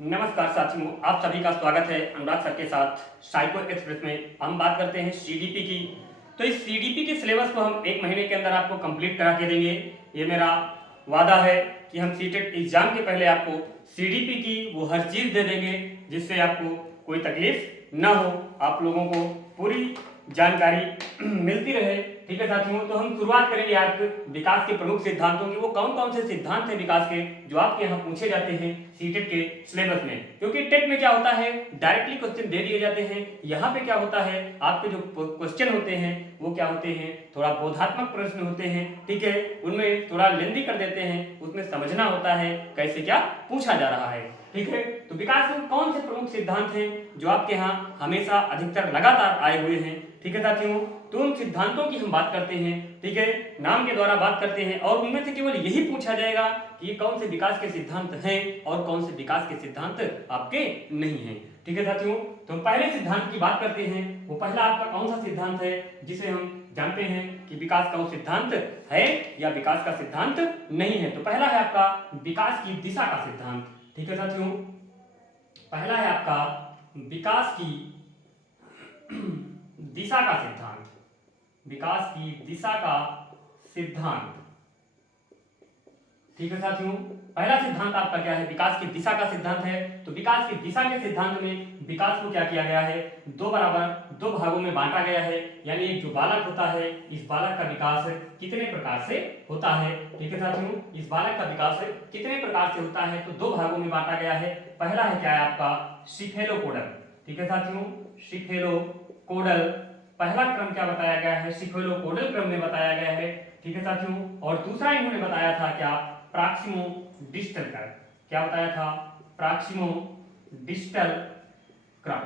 नमस्कार साथियों, आप सभी का स्वागत है अनुराग सर के साथ साइको एक्सप्रेस में। हम बात करते हैं सीडीपी की। तो इस सीडीपी के सिलेबस को हम 1 महीने के अंदर आपको कंप्लीट करा के देंगे। ये मेरा वादा है कि हम सीटेट एग्जाम के पहले आपको सीडीपी की वो हर चीज़ दे देंगे जिससे आपको कोई तकलीफ ना हो, आप लोगों को पूरी जानकारी मिलती रहे। ठीक है साथियों, तो हम शुरुआत करेंगे आज विकास के प्रमुख सिद्धांतों की। वो कौन कौन से सिद्धांत हैं विकास के जो आपके यहाँ पूछे जाते हैं सीटेट के सिलेबस में। क्योंकि टेट में क्या होता है, डायरेक्टली क्वेश्चन दे दिए जाते हैं। यहाँ पे क्या होता है, आपके जो क्वेश्चन होते हैं वो क्या होते हैं, थोड़ा बोधात्मक प्रश्न होते हैं। ठीक है, उनमें थोड़ा लेंदी कर देते हैं, उसमें समझना होता है कैसे क्या पूछा जा रहा है। ठीक है, तो विकास के कौन से प्रमुख सिद्धांत हैं जो आपके यहाँ हमेशा अधिकतर लगातार आए हुए हैं। ठीक है साथियों, तो उन सिद्धांतों की हम बात करते हैं। ठीक है, नाम के द्वारा बात करते हैं और उनमें से केवल यही पूछा जाएगा कि ये कौन से विकास के सिद्धांत हैं और कौन से विकास के सिद्धांत आपके नहीं हैं। ठीक है साथियों, तो हम पहले सिद्धांत की बात करते हैं। वो पहला आपका कौन सा सिद्धांत है जिसे हम जानते हैं कि विकास का वो सिद्धांत है या विकास का सिद्धांत नहीं है। तो पहला है आपका विकास की दिशा का सिद्धांत। ठीक है साथियों, पहला है आपका विकास की दिशा का सिद्धांत। विकास की दिशा का सिद्धांत। ठीक है साथियों, पहला सिद्धांत आपका क्या है, विकास की दिशा का सिद्धांत है। तो विकास की दिशा के सिद्धांत में विकास को क्या किया गया है, दो भागों में बांटा गया है। यानी एक जो बालक होता है, इस बालक का विकास कितने प्रकार से होता है। ठीक है साथियों, इस बालक का विकास कितने प्रकार से होता है, तो 2 भागों में बांटा गया है। पहला है क्या है आपका सिफेलोकोडल। ठीक है साथियों, सिफेलोकोडल पहला क्रम क्या बताया गया है, सिफेलोकोडल क्रम में बताया गया है। ठीक है साथियों, और दूसरा इन्होंने बताया था क्या, प्रॉक्सिमोडिस्टल क्रम। क्या बताया था, प्रॉक्सिमोडिस्टल क्रम।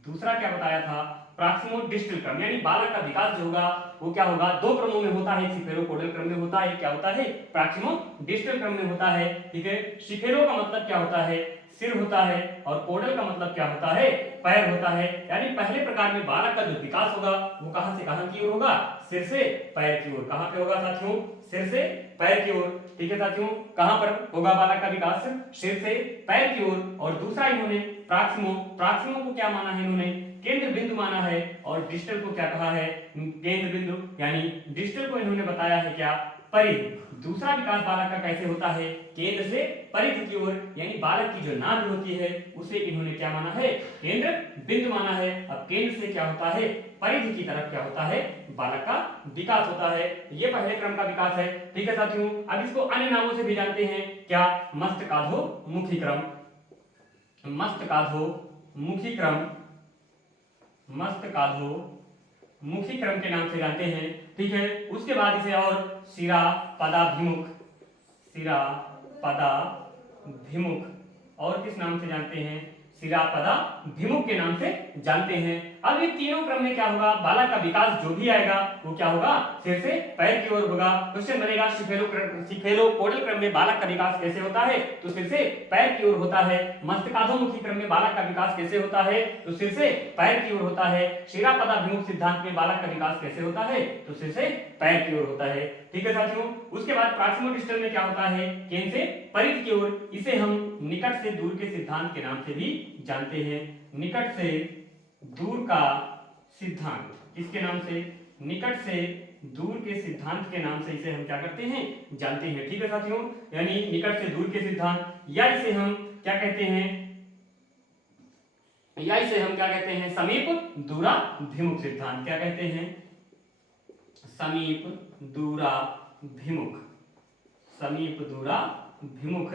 दूसरा क्या बताया था, प्रॉक्सिमोडिस्टल क्रम। यानी बालक का विकास जो होगा वो क्या होगा, 2 क्रमों में होता है। सिफेलोकोडल क्रम में होता है, क्या होता है, प्रॉक्सिमोडिस्टल क्रम में होता है। ठीक है, सिफेलो का मतलब क्या होता है, सिर होता है, और कोडल का मतलब क्या होता है, पैर होता है। यानी पहले प्रकार में बालक का जो विकास होगा वो कहां से कहां की ओर होगा, सिर से पैर की ओर। कहां पे होगा साथियों, सिर से पैर की ओर। ठीक है साथियों, कहां पर होगा बालक का विकास, सिर से पैर की ओर। और दूसरा इन्होंने प्रॉक्सिमो को क्या माना है, इन्होंने केंद्र बिंदु माना है। और डिस्टल को क्या कहा है, केंद्र बिंदु। यानी डिस्टल को इन्होंने बताया है क्या, परिधि। दूसरा विकास बालक का कैसे होता है, केंद्र से परिधि की ओर। यानी बालक की जो नाभि होती है उसे इन्होंने क्या माना है, केंद्र बिंदु माना है। अब केंद्र से क्या होता है, परिधि की तरफ क्या होता है, बालक का विकास होता है। ये पहले क्रम का विकास है। ठीक है साथियों, अब इसको अन्य नामों से भी जानते हैं, क्या, मस्तकाधोमुखी क्रम। मस्तकाधोमुखी क्रम, मस्तकाधोमुखी क्रम के नाम से जानते हैं। ठीक है, उसके बाद इसे और सिरापदाभिमुख और किस नाम से जानते हैं, सिरापदाभिमुख के नाम से जानते हैं। अब ये तीनों क्रम में क्या होगा, बालक का विकास जो भी आएगा वो क्या होगा, सिर से पैर की ओर होगा। क्वेश्चन बनेगा सिफेलोकोडल क्रम में बालक का विकास कैसे होता है, तो सिर से पैर की ओर होता है। मस्तकाधोमुखी क्रम में बालक का विकास कैसे होता है, तो सिर से पैर की ओर होता है। सिरापदाभिमुख सिद्धांत में बालक का विकास कैसे होता है, तो सिर से पैर की ओर होता है। ठीक है साथियों, उसके बाद प्रॉक्सिमोडिस्टल में क्या होता है, केंद्र से परिधि की ओर। इसे हम निकट से दूर के सिद्धांत के नाम से भी जानते हैं। निकट से दूर का सिद्धांत, किसके नाम से, निकट से दूर के सिद्धांत के नाम से इसे हम क्या करते हैं, जानते हैं। ठीक है साथियों, यानी निकट से दूर के सिद्धांत, या इसे हम क्या कहते हैं, समीप दूराभिमुख सिद्धांत। क्या कहते हैं, समीप दूराभिमुख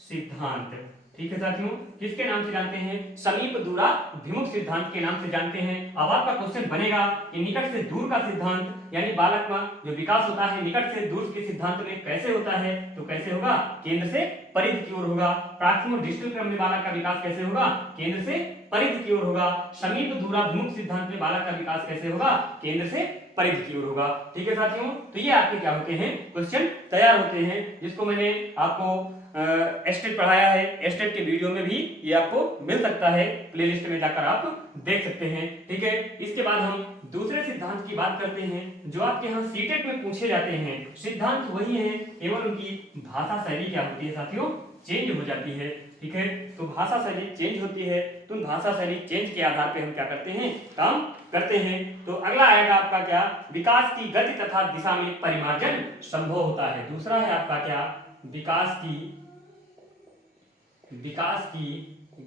सिद्धांत। ठीक है साथियों, किसके नाम से जानते हैं, समीप दूराभिमुख सिद्धांत के नाम से जानते हैं। अब आपका क्वेश्चन बनेगा कि निकट से दूर का सिद्धांत, यानी बालक का जो विकास होता है निकट से दूर के सिद्धांत में कैसे होता है, तो कैसे होगा, केंद्र से परिधि की ओर होगा। प्रॉक्सिमोडिस्टल क्रम में बालक का विकास कैसे होगा, केंद्र से परिधि की ओर होगा। समीप दूराभिमुख सिद्धांत में बालक का विकास कैसे होगा, केंद्र से परिधि की ओर होगा। ठीक है साथियों, तो ये आपके क्या होते हैं, क्वेश्चन तैयार होते हैं, जिसको मैंने आपको एस्टेट पढ़ाया है। एस्टेट के वीडियो में भी ये आपको मिल सकता है, प्लेलिस्ट में जाकर आप देख सकते हैं। ठीक है, इसके बाद हम दूसरे सिद्धांत की बात करते हैं जो आपके यहाँ सीटेट में पूछे जाते हैं। सिद्धांत वही है, केवल उनकी भाषा शैली क्या होती है साथियों, चेंज हो जाती है। ठीक है। तो भाषा शैली चेंज होती है, तो भाषा शैली चेंज के आधार पे हम क्या करते हैं, काम करते हैं। तो अगला आएगा आपका क्या, विकास की गति तथा दिशा में परिमार्जन संभव होता है। दूसरा है आपका क्या, विकास की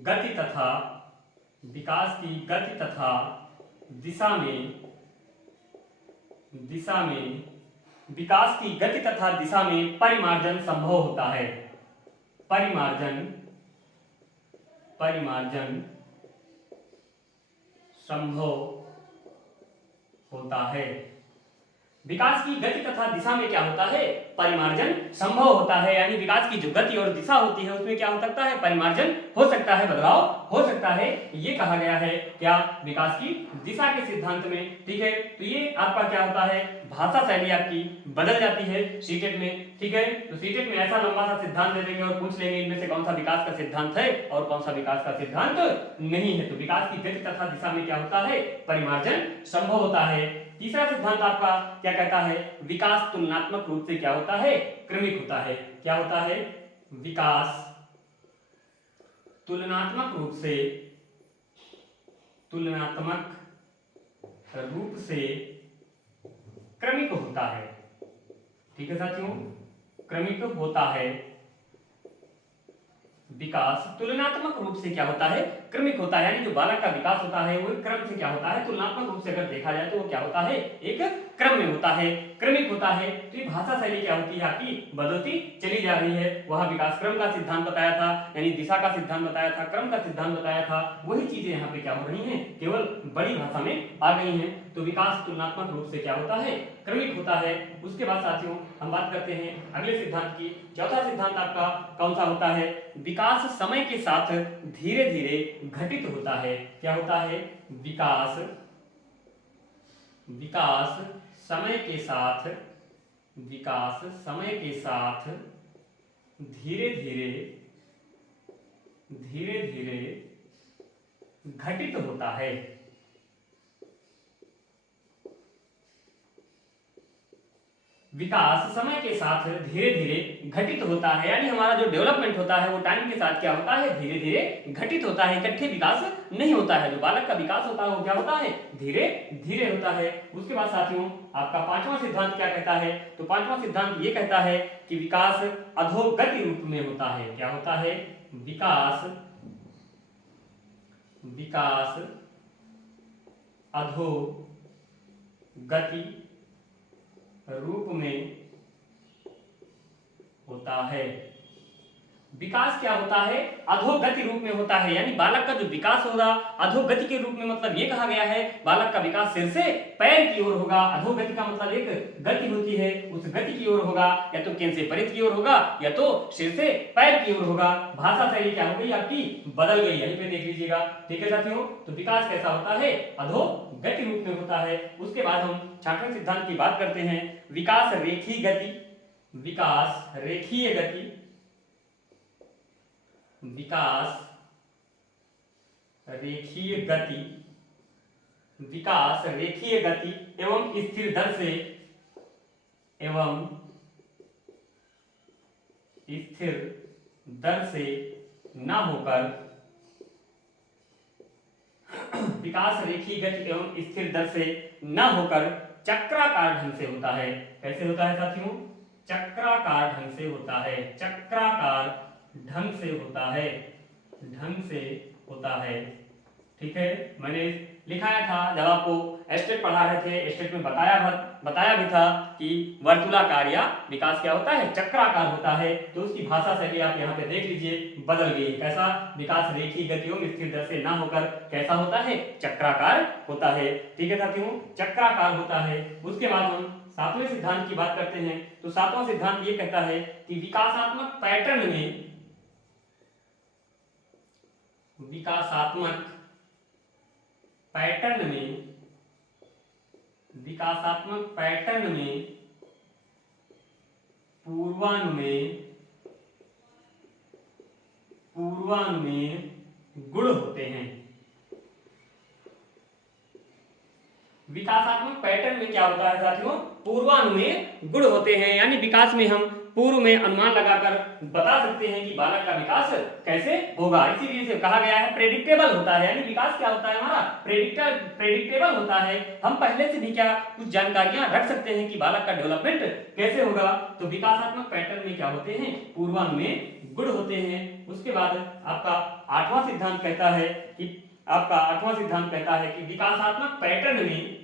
गति तथा दिशा में विकास की गति तथा दिशा में परिमार्जन संभव होता है। परिमार्जन संभव होता है। विकास की गति तथा दिशा में क्या होता है, परिमार्जन संभव होता है। यानी विकास की जो गति और दिशा होती है उसमें क्या हो सकता है, परिमार्जन हो सकता है, बदलाव हो सकता है। ये कहा गया है क्या, विकास की दिशा के सिद्धांत में। ठीक है, तो ये आपका क्या होता है, भाषा शैली आपकी बदल जाती है सीटेट में। ठीक है, तो सीटेट में ऐसा लंबा सा सिद्धांत दे देंगे और पूछ लेंगे इनमें से कौन सा विकास का सिद्धांत है और कौन सा विकास का सिद्धांत नहीं है। तो विकास की गति तथा दिशा में क्या होता है, परिमार्जन संभव होता है। तीसरा सिद्धांत आपका क्या कहता है, विकास तुलनात्मक रूप से क्या होता है, क्रमिक होता है। क्या होता है, विकास तुलनात्मक रूप से क्रमिक होता है। ठीक है साथियों, क्रमिक होता है। विकास तुलनात्मक रूप से क्या होता है, क्रमिक होता है। यानी जो बालक का विकास होता है वो क्रम से क्या होता है, तुलनात्मक रूप से अगर देखा जाए तो वो क्या होता है, एक क्रम में होता है, क्रमिक होता है। तो ये भाषा शैली क्या होती है, आपकी बदलती चली जा रही है। वहां विकास क्रम का सिद्धांत बताया था, यानी दिशा का सिद्धांत बताया था, क्रम का सिद्धांत बताया था, वही चीजें यहाँ पे क्या हो रही हैं, केवल बड़ी भाषा में आ गई हैं। तो विकास तुलनात्मक रूप से क्या होता है, क्रमिक होता है। उसके बाद साथियों हम बात करते हैं अगले सिद्धांत की। चौथा सिद्धांत आपका कौन सा होता है, विकास समय के साथ धीरे धीरे घटित होता है। क्या होता है, विकास समय के साथ धीरे धीरे घटित होता है। विकास समय के साथ धीरे धीरे घटित होता है। यानी हमारा जो डेवलपमेंट होता है वो टाइम के साथ क्या होता है, धीरे धीरे घटित होता है, इकट्ठे विकास नहीं होता है। जो बालक का विकास होता है वो क्या होता है, धीरे धीरे होता है। उसके बाद साथियों आपका पांचवा सिद्धांत क्या कहता है, तो पांचवा सिद्धांत ये कहता है कि विकास अधोगति रूप में होता है। क्या होता है, विकास अधोगति रूप में होता है। विकास क्या होता है, अधोगति रूप में होता है। यानी बालक का जो विकास होगा अधोगति के रूप में, मतलब ये कहा गया है बालक का विकास सिर से पैर की ओर होगा। अधोगति का मतलब एक गति होती है, उस गति की ओर होगा, या तो केंद्र से परित की ओर होगा या तो सिर से पैर की ओर होगा। भाषा शैली क्या हो गई आपकी, बदल गई। यहीं पे देख लीजिएगा। ठीक है साथियों, तो विकास कैसा होता है, अधोगति रूप में होता है। उसके बाद हम छठवें सिद्धांत की बात करते हैं, विकास रेखीय गति। विकास रेखीय गति एवं स्थिर दर से न होकर, विकास रेखीय गति एवं स्थिर दर से न होकर चक्राकार ढंग से होता है। कैसे होता है साथियों, चक्राकार ढंग से होता है। चक्राकार ढंग से होता है। ठीक है, मैंने लिखाया था जब आपको एस्टेट पढ़ा रहे थे, एस्टेट में बताया भी था कि वर्तुलाकार या विकास क्या होता है, चक्राकार होता है। तो उसकी भाषा शैली आप यहाँ पे देख लीजिए, बदल गई। कैसा, विकास रेखीय गतियों में स्थिर दर से ना होकर कैसा होता है, चक्राकार होता है। ठीक है साथियों, चक्राकार होता है। उसके बाद हम सातवें सिद्धांत की बात करते हैं। तो सातवां सिद्धांत ये कहता है कि विकासात्मक पैटर्न में पूर्वानुमेय गुण होते हैं। विकासात्मक पैटर्न में क्या होता है साथियों, पूर्वानुमेय गुण होते हैं, यानी विकास में हम पूर्व में अनुमान लगाकर बता सकते हैं कि बालक का विकास कैसे होगा। इसीलिए इसे कहा गया है प्रेडिक्टेबल होता है, यानी विकास क्या होता है हमारा, प्रेडिक्टेबल होता है। हम पहले से भी क्या कुछ जानकारियां रख सकते हैं कि बालक का डेवलपमेंट कैसे होगा। तो विकासात्मक पैटर्न में क्या होते हैं, पूर्वानुमेय गुण होते हैं। उसके बाद आपका आठवां सिद्धांत कहता है कि विकासात्मक पैटर्न में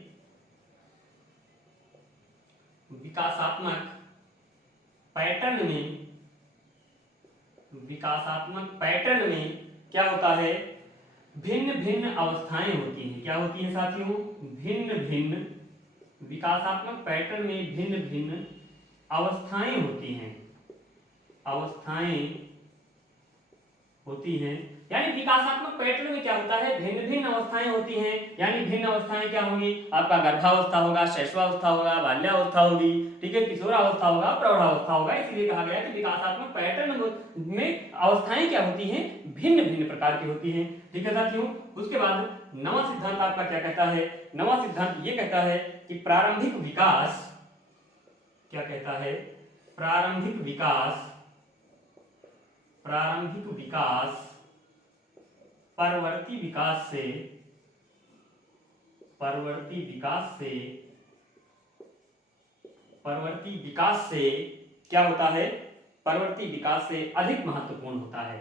क्या होता है, भिन्न भिन्न अवस्थाएं होती हैं। क्या होती हैं साथियों, भिन्न भिन्न, विकासात्मक पैटर्न में भिन्न भिन्न अवस्थाएं होती हैं, यानी विकासात्मक पैटर्न में क्या होता है, भिन्न भिन्न अवस्थाएं होती हैं। यानी भिन्न अवस्थाएं क्या होंगी, आपका गर्भावस्था होगा, शैशवावस्था होगा, बाल्यावस्था होगी, ठीक है, किशोरावस्था होगा, प्रौढ़ावस्था होगा। इसलिए कहा गया कि विकासात्मक पैटर्न में अवस्थाएं क्या होती हैं, भिन्न भिन्न प्रकार की होती हैं। ठीक है साथियों। उसके बाद नवां सिद्धांत आपका क्या कहता है, नवां सिद्धांत ये कहता है कि प्रारंभिक विकास क्या कहता है, प्रारंभिक विकास परवर्ती विकास से क्या होता है, परवर्ती विकास से अधिक महत्वपूर्ण होता है,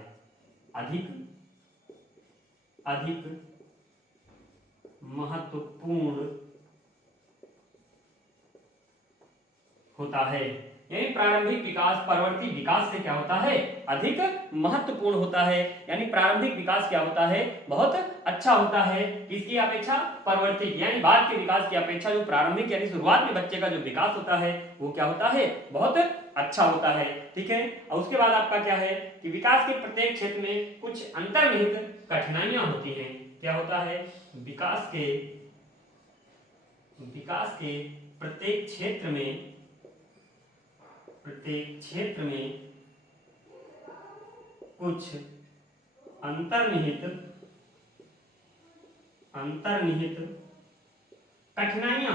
अधिक महत्वपूर्ण होता है। यानी प्रारंभिक विकास परवर्ती विकास से क्या होता है, अधिक महत्वपूर्ण होता है। यानी प्रारंभिक विकास क्या होता है, बहुत अच्छा होता है, किसकी अपेक्षा, परवर्ती यानी बाद के विकास की अपेक्षा जो प्रारंभिक यानी शुरुआत में बच्चे का जो विकास होता है वो क्या होता है, बहुत अच्छा होता है। ठीक है। और उसके बाद आपका क्या है कि विकास के प्रत्येक क्षेत्र में कुछ अंतर्निहित कठिनाइयां होती हैं। क्या होता है, विकास के प्रत्येक क्षेत्र में कुछ अंतर्निहित कठिनाइयां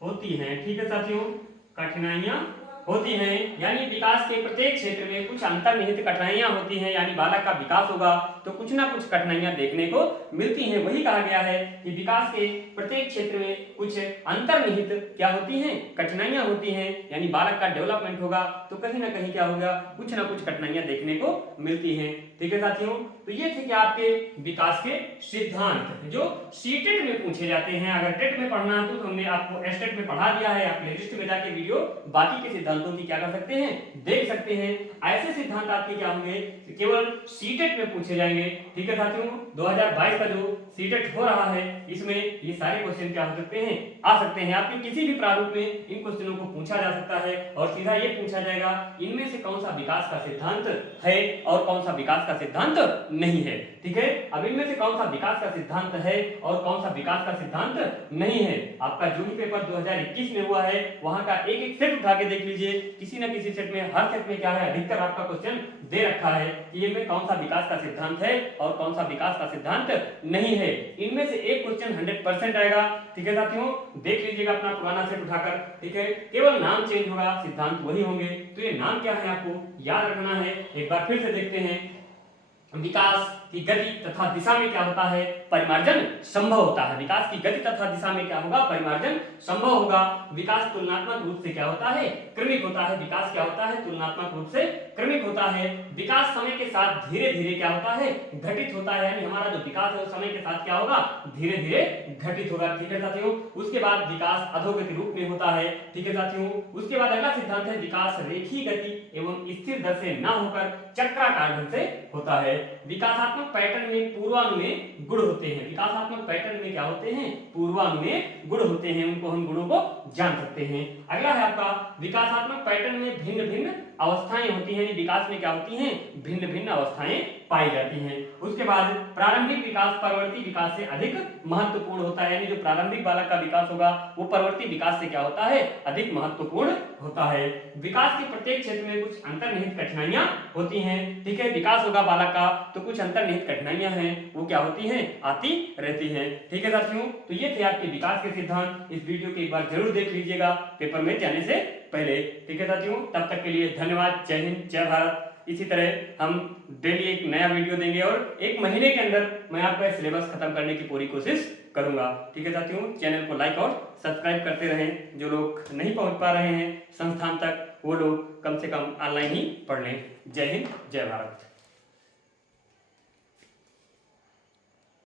होती हैं। ठीक है साथियों, कठिनाइयां होती हैं, यानी विकास के प्रत्येक क्षेत्र में कुछ अंतर्निहित कठिनाइयां होती हैं। यानी बालक का विकास होगा तो कुछ ना कुछ कठिनाइयां देखने को मिलती हैं। वही कहा गया है कि विकास के प्रत्येक क्षेत्र में कुछ अंतर्निहित क्या होती हैं, कठिनाइयां होती हैं। यानी बालक का डेवलपमेंट होगा तो कहीं ना कहीं क्या होगा, कुछ ना कुछ कठिनाइयां देखने को मिलती हैं। ठीक है साथियों, तो ये थे कि आपके विकास के सिद्धांत जो सीटेट में पूछे जाते हैं। अगर टेट में पढ़ना है तो हमने आपको एस्टेट में पढ़ा दिया है, आप प्लेलिस्ट में जाके वीडियो बाकी के सिद्धांतों की क्या कर सकते हैं, देख सकते हैं। ऐसे सिद्धांत आपके क्या होंगे, केवल सीटेट में पूछे जाएंगे। ठीक है साथियों, 2022 का जो सीटेट हो रहा है इसमें ये सारे क्वेश्चन क्या हो सकते हैं, आ सकते हैं। आपके किसी भी प्रारूप में इन क्वेश्चनों को पूछा जा सकता है और सीधा ये पूछा जाएगा इनमें से कौन सा विकास का सिद्धांत है और कौन सा विकास का सिद्धांत नहीं है। ठीक है, अब इनमें से कौन सा विकास का सिद्धांत है और कौन सा विकास का सिद्धांत नहीं है, आपका जो भी पेपर 2021 में हुआ है वहां का एक एक सेट उठा के देख लीजिए। किसी न किसी सेट में, हर सेट में क्या है, अधिकतर आपका क्वेश्चन दे रखा है कि इनमें कौन सा विकास का सिद्धांत है और कौन सा विकास का सिद्धांत नहीं है। इनमें से एक क्वेश्चन 100% आएगा। ठीक है साथियों, देख लीजिएगा अपना पुराना सेट उठाकर। ठीक है, केवल नाम चेंज होगा, सिद्धांत वही होंगे। तो ये नाम क्या है आपको याद रखना है। एक बार फिर से देखते हैं, विकास की गति तथा दिशा में क्या होता है, परिमार्जन संभव होता है। विकास की गति तथा दिशा में क्या होगा, परिमार्जन संभव होगा। विकास तुलनात्मक रूप से क्या होता है, क्रमिक होता है। विकास क्या होता है, तुलनात्मक रूप से क्रमिक होता है। विकास समय के साथ धीरे धीरे क्या होता है, घटित होता है। यानी हमारा जो विकास है वो समय के साथ क्या होगा, धीरे धीरे घटित होगा। ठीक है साथियों, उसके बाद विकास अधोगति रूप में होता है। ठीक है साथियों, उसके बाद अगला सिद्धांत है विकास रेखीय गति एवं स्थिर दर से न होकर चक्राकार ढंग से होता है। विकासात्मक पैटर्न में पूर्वानुमेय गुण होते हैं। विकासात्मक पैटर्न में क्या होते हैं, पूर्वानुमेय गुण होते हैं। उनको हम गुणों को जान सकते हैं। अगला है आपका विकासात्मक पैटर्न में भिन्न भिन्न अवस्थाएं होती हैं। विकास में क्या होती हैं, भिन्न भिन्न अवस्थाएं पाई जाती हैं। उसके बाद प्रारंभिक विकास परवर्ती विकास से अधिक महत्वपूर्ण होता है। यानी जो प्रारंभिक बालक का विकास होगा वो परवर्ती विकास से क्या होता है, अधिक महत्वपूर्ण होता है। विकास के प्रत्येक क्षेत्र में कुछ अंतर्निहित कठिनाइयां होती हैं। ठीक है, विकास होगा बालक का तो तो कुछ अंतर्निहित कठिनाइयां हैं वो क्या होती हैं, आती रहती हैं। ठीक है साथियों, तो ये थे आपके विकास के सिद्धांत। इस वीडियो को एक बार जरूर देख लीजिएगा पेपर में जाने से पहले। ठीक है साथियों, तब तक के लिए धन्यवाद। जय हिंद, जय भारत। इसी तरह हम डेली एक नया वीडियो देंगे और एक महीने के अंदर मैं आपका सिलेबस खत्म करने की पूरी कोशिश करूंगा। ठीक है साथियों, चैनल को लाइक और सब्सक्राइब करते रहें। जो लोग नहीं पहुंच पा रहे हैं संस्थान तक वो लोग कम से कम ऑनलाइन ही पढ़ लें। जय हिंद, जय भारत।